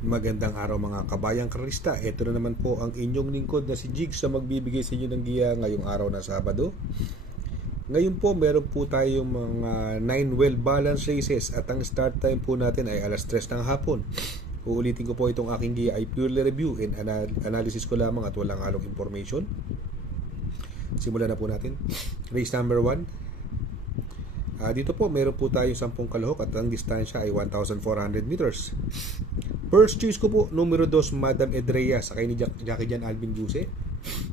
Magandang araw mga kabayang karista. Ito na naman po ang inyong lingkod na si Jigs na magbibigay sa inyo ng giya ngayong araw na Sabado. Ngayon po meron po tayong mga 9 well balanced races at ang start time po natin ay alas 3 ng hapon. Uulitin ko po itong aking giya ay purely review and analysis ko lamang at walang halong information. Simulan na po natin. Race number 1. Dito po meron po tayong 10 kalahok at ang distansya ay 1,400 meters. First choice ko po, numero 2, Madam Edrea, sakay ni Jackie Jan Alvin Guse.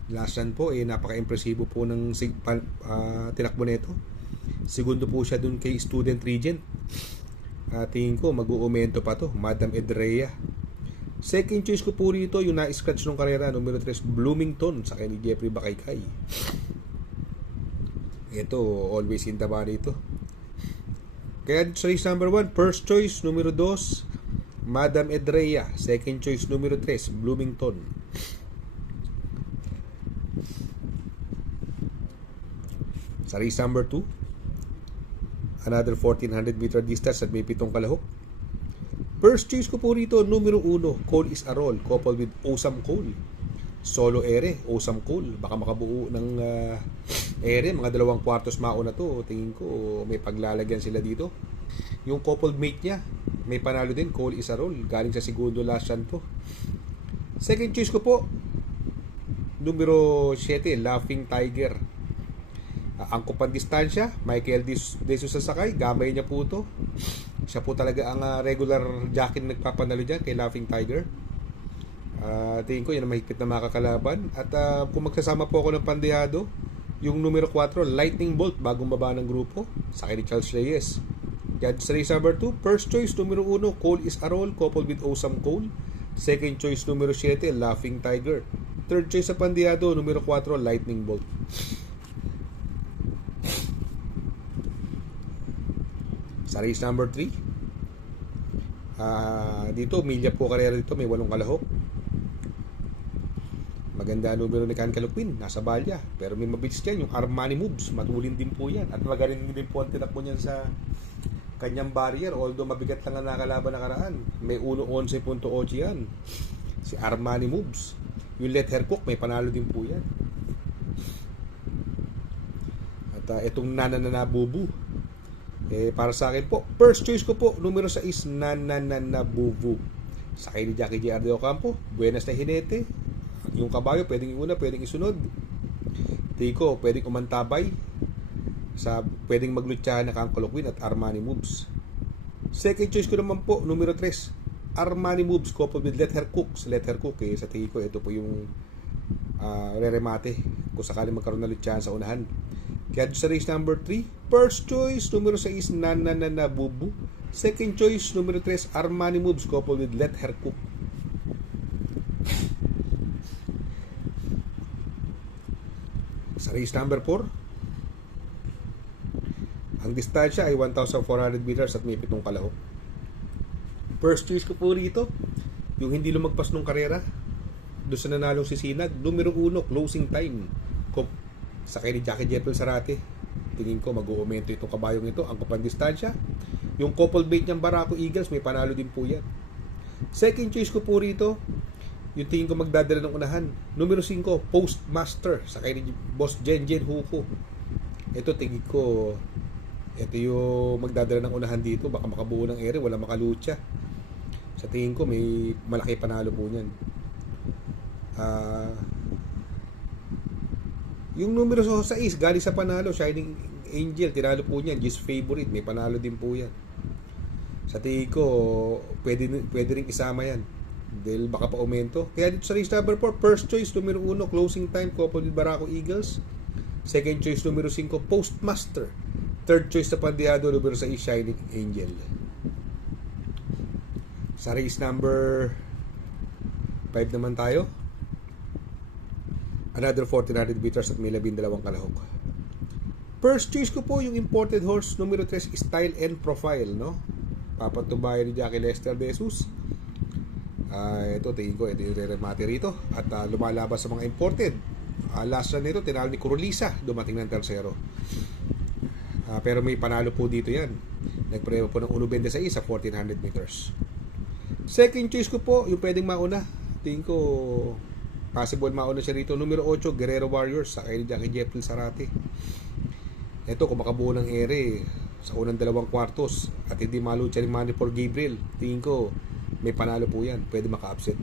Last run po, napaka-impresibo po ng tinakbo nito. Segundo po siya dun kay Student Regent. Tingin ko, mag-uumento pa to, Madam Edrea. Second choice ko po rito, yung na-scratch ng karera, numero 3, Bloomington, sakay ni Jeffrey Bakaykay. Ito, always in the money ito. Kaya sa race number 1, first choice, numero 2, Madam Edrea. Second choice, numero 3, Bloomington. Sa race number 2, another 1,400 meter distance at may 7 kalahok. First choice ko po rito, numero 1, Cole is a Roll, coupled with Awesome Cole. Solo ere, Awesome Cole. Baka makabuo ng ere, mga 2 kwartos mauna to. Tingin ko may paglalagyan sila dito. Yung coupled mate niya, may panalo din, Cole is a Roll. Galing sa segundo last run to. Second choice ko po, numero 7, Laughing Tiger. Angkop ang distansya, Michael De Sousa sakay, gamay niya po to. Siya po talaga ang regular jockey na nagpapanalo dyan kay Laughing Tiger. Tingin ko yan ang mahigpit na makakalaban. At kung magsasama po ako ng pandehado, yung numero 4, Lightning Bolt, bagong baba ng grupo, sakay ni Charles Reyes. Yan sa race number 2, first choice, numero 1, Cole is a Roll, coupled with Awesome Cole. Second choice, numero 7, Laughing Tiger. Third choice sa pandehado, numero 4, Lightning Bolt. Sa race number 3, dito, milya po karera dito, may 8 kalahok. Maganda numero ni Can Calupin, nasa balya. Pero may mabilis dyan, yung Armani Moves, matulin din po yan. At magaling din po ang tinakbo niyan sa kanyang barrier. Although mabigat lang ang nakalaban na karaan. May 1.11.8 yan. Si Armani Moves. Yung Let Her Cook, may panalo din po yan. At itong Nananabubu. Para sa akin po, first choice ko po, numero 6, Nananabubu. Sakay ni Jackie J. Ardeo Campo. Buenas na hinete. Yung kabayo, pwedeng iuna, pwedeng isunod. Tiko, pwedeng umantabay. Pwedeng maglutsahan na Can Calupin at Armani Moves. Second choice ko naman po, numero 3, Armani Moves, coupled with Let Her Cook. Let Her Cook, sa Tiko, ito po yung reremate kung sakali magkaroon na lutsahan sa unahan. Kaya sa race number 3, first choice, numero 6, Nananabubu. Second choice, numero 3, Armani Moves, coupled with Let Her Cook. Sa race number 4, ang distansya ay 1,400 meters at may 7 kalahok. First choice ko po rito, yung hindi lumagpas nung karera, doon sa nanalong si Sinag, numero 1, Closing Time. Sakay ni Jackie Jeppel Sarate. Tingin ko mag-uumento itong kabayong ito. Ang kupang distansya, yung couple bait niyang Barako Eagles, may panalo din po yan. Second choice ko po rito, yung tingin ko magdadala ng unahan, numero 5, Postmaster, sakay ni Boss Jenjen Huko. Ito tingin ko, ito yung magdadala ng unahan dito. Baka makabuo ng ere, wala makalucha. Sa tingin ko may malaki panalo po niyan. Yung numero 6, galing sa panalo, Shining Angel, tinalo po niyan, G's Favorite, may panalo din po yan. Sa tingin ko, pwede rin isama yan. Dahil baka pa aumento. Kaya dito sa race number 4, first choice, numero 1, Closing Time, coupled with Barako Eagles. Second choice, numero 5, Postmaster. Third choice sa pandehado, numero 6, Shining Angel. Sa race number 5 naman tayo. Another 1,400 meters at may 12 kalahok. First choice ko po yung imported horse, numero 3, Style and Profile, no? Papatubayan ni Jackie Lester De Jesus. Ito, tingin ko, ito yung re-remate rito. At lumalabas sa mga imported. Last run nito, tinalo ni Corolisa, dumating ng tersero. Pero may panalo po dito yan. Nagprema po ng 1.26 sa 1,400 meters. Second choice ko po, yung pwedeng mauna. Tingin ko, possible mauna siya rito. Numero 8, Guerrero Warriors, sa kay Jackie Jeffrey Sarate. Ito, kung makabuo ng ere sa unang dalawang kwartos at hindi malucha ni Manny for Gabriel, tingin ko, may panalo po yan. Pwede maka-upset.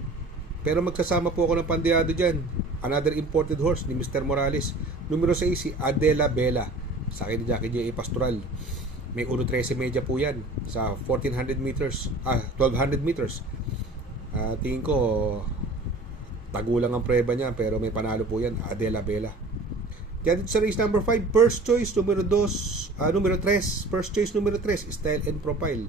Pero magsasama po ako ng pandiado dyan. Another imported horse ni Mr. Morales. Numero 6, si Adela Bella, sa kay Jackie J. Pastoral. May 1.13 media po yan sa 1,400 meters, 1,200 meters. Tingin ko, tagulang ang preba niya, pero may panalo po yan, Adela Bella. Kaya dito sa race number 5, first choice, numero 3, first choice numero 3, Style and Profile.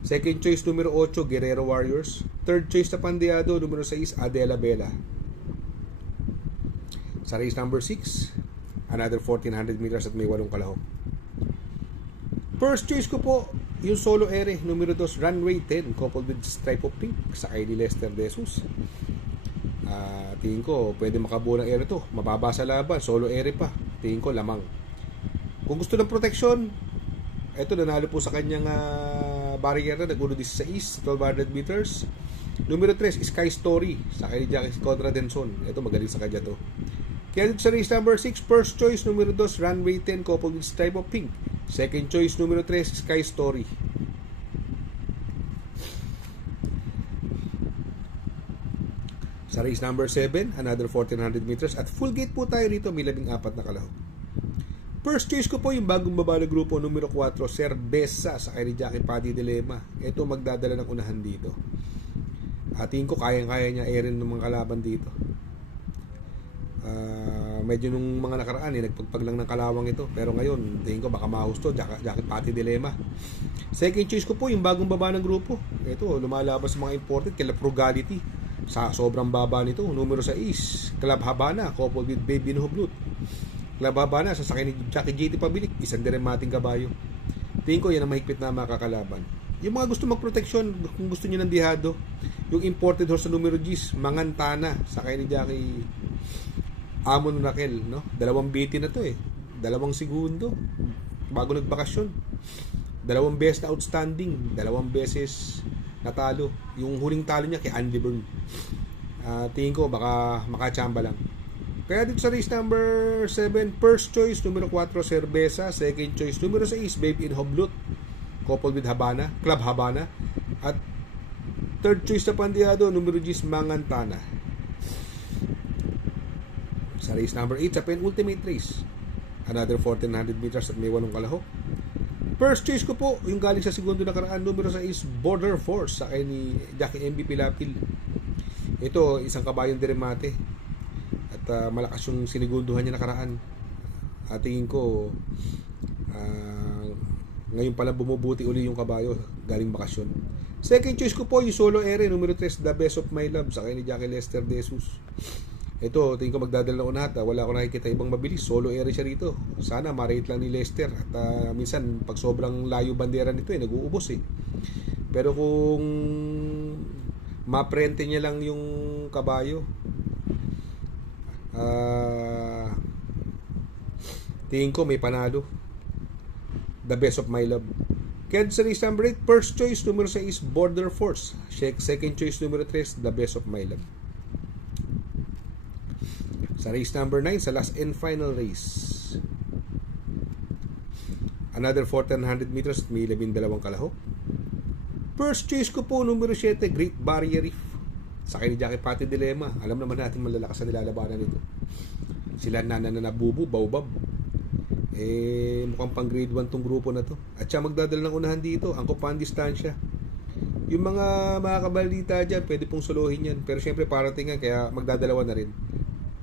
Second choice, numero 8, Guerrero Warriors. Third choice na pandiado, numero 6, Adela Bella. Sa race number 6, another 1,400 meters at may 8 kalahok. First choice ko po, yung solo ere, numero 2, Runway 10, coupled with Stripe of Pink, sa kay Lester De Jesus. Tingin ko, pwede makabuo ng ere to. Mababa sa laban, solo ere pa. Tingin ko, lamang. Kung gusto ng protection, eto, nanalo po sa kanyang barrier na, nag-uno 16, 1,200 meters. Numero 3, Sky Story, sa kay Jackie Conrad Denson. Eto, magaling sa kanya to. Kaya dito sa race number 6, first choice, numero 2, Runway 10, coupled with Stripe of Pink. Second choice, numero 3, Sky Story. Sa race number 7, another 1,400 meters. At full gate po tayo rito, may 14 na kalahok. First choice ko po yung bagong baba na grupo, numero 4, Cerveza, sa kay Jackie Paddy Dilema. Ito magdadala ng unahan dito. Tingin ko kayang-kaya niya airin ng mga kalaban dito. Medyo nung mga nakaraan nagpagpag lang ng kalawang ito, pero ngayon tingin ko baka mahusto Jackie Paddy Dilema. Second choice ko po yung bagong baba ng grupo. Ito, lumalabas sa mga imported kila Frugality. Sa sobrang baba nito, numero 6, Club Habana, coupled with Baby No Blood. Club Habana, sasakay ni Jackie JT Pabilik, isang diremating kabayo. Tingin ko yan ang mahigpit na makakalaban. Yung mga gusto magproteksyon, kung gusto niyo ng dihado, yung imported horse sa numero 10, Mangantana, sakay ni Jackie Amon Raquel, no? 2 biti na to 2 segundo bago nagbakasyon. 2 beses na outstanding, 2 beses natalo. Yung huling talo niya kay Andy Byrne. Tingin ko baka makachamba lang. Kaya dito sa race number 7, first choice, numero 4, Cerveza. Second choice, numero 6, Babe in Hoblut, coupled with Habana, Club Habana. At third choice na pandiado, numero 10, Mangantana. Sa race number 8, sa penultimate race, another 1,400 meters at may 8 kalahok. First choice ko po, yung galing sa segundo na karaan, numero 6, Border Force, sa kay ni Jackie MB Pilapil. Ito, isang kabayong diremate. At malakas yung sinigunduhan niya nakaraan. Tingin ko, ngayon pala bumubuti uli yung kabayo galing bakasyon. Second choice ko po, yung solo ere, numero 3, The Best of My Love, sa kay ni Jackie Lester De Jesus. Ito, tingin ko magdadala na unahan. Wala ko nakikita ibang mabilis. Solo area siya rito. Sana ma-rate lang ni Lester. At minsan, pag sobrang layo bandera nito, nag-uubos Pero kung ma-prente niya lang yung kabayo, tingin ko may panalo. The Best of My Love. Kaya sa race number 8, first choice, numero 6, Border Force. Second choice, numero 3, The Best of My Love. Sa race number 9, sa last and final race, another 1,400 meters, may 12 kalahok. First choice ko po, numero 7, Great Barrier Reef, sa kay ni Jackie Paddy Dilema. Alam naman natin malalakas na nilalabanan nito. Sila Nabubu, Baobab. Mukhang pang grade 1 tong grupo na to. At siya magdadala ng unahan dito, ang Copan Distansya. Yung mga kabalita dyan, pwede pong solohin yan. Pero syempre parating yan, kaya magdadalawa na rin.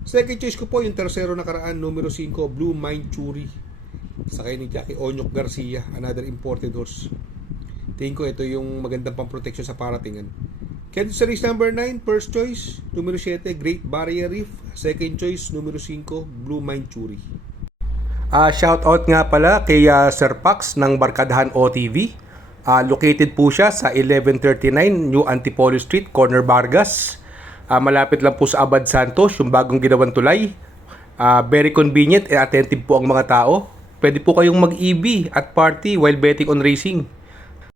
Second choice ko po, yung tersero na karaan, numero 5, Blue Mind Churi, sa kay ni Jackie Onyok Garcia, another imported horse. Tingin ko ito yung magandang pang-protection sa paratingan. Kaya sa race number 9, first choice, numero 7, Great Barrier Reef. Second choice, numero 5, Blue Mind Churi. Shout out nga pala kay Sir Pax ng Barkadahan OTV. Located po siya sa 1139 New Antipolo Street, Corner Vargas. Malapit lang po sa Abad Santos, yung bagong ginawang tulay. Very convenient and attentive po ang mga tao. Pwede po kayong mag-EB at party while betting on racing.